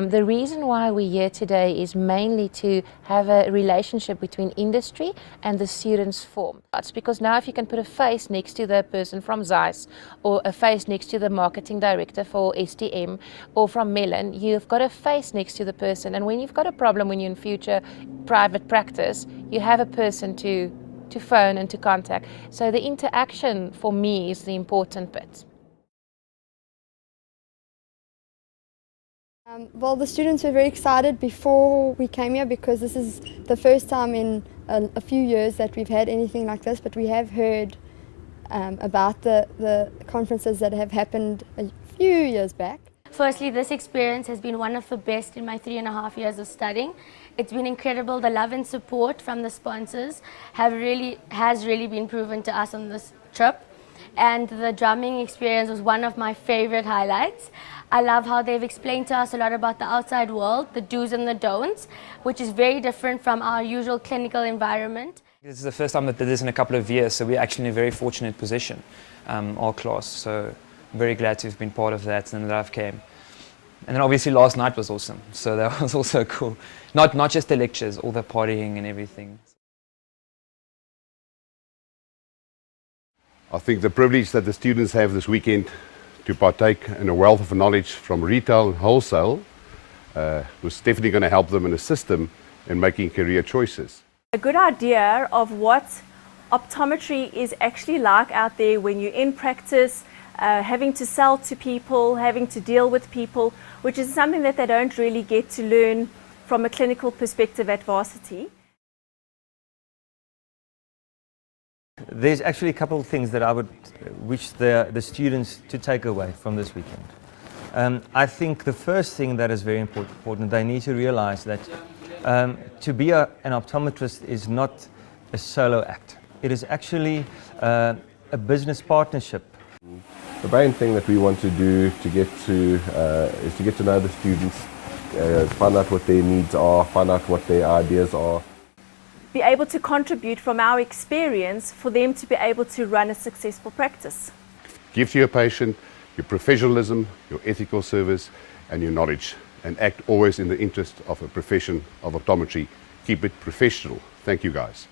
The reason why we're here today is mainly to have a relationship between industry and the students form. It's because now if you can put a face next to the person from Zeiss or a face next to the marketing director for STM or from Mellon, you've got a face next to the person, and when you've got a problem when you're in future private practice, you have a person to phone and to contact. So the interaction for me is the important bit. Well, the students were very excited before we came here because this is the first time in a few years that we've had anything like this, but we have heard about the conferences that have happened a few years back. Firstly, this experience has been one of the best in my 3.5 years of studying. It's been incredible. The love and support from the sponsors has really been proven to us on this trip. And the drumming experience was one of my favorite highlights. I love how they've explained to us a lot about the outside world, the do's and the don'ts, which is very different from our usual clinical environment. This is the first time that did this in a couple of years, so we're actually in a very fortunate position, our class. So I'm very glad to have been part of that and that I've came. And then obviously last night was awesome, so that was also cool. Not just the lectures, all the partying and everything. I think the privilege that the students have this weekend to partake in a wealth of knowledge from retail and wholesale was definitely going to help them and assist them in making career choices. A good idea of what optometry is actually like out there when you're in practice, having to sell to people, having to deal with people, which is something that they don't really get to learn from a clinical perspective at varsity. There's actually a couple of things that I would wish the students to take away from this weekend. I think the first thing that is very important, they need to realize that to be an optometrist is not a solo act. It is actually a business partnership. The main thing that we want to do to get to is to get to know the students, find out what their needs are, find out what their ideas are. Be able to contribute from our experience for them to be able to run a successful practice. Give to your patient your professionalism, your ethical service and your knowledge, and act always in the interest of a profession of optometry. Keep it professional. Thank you guys.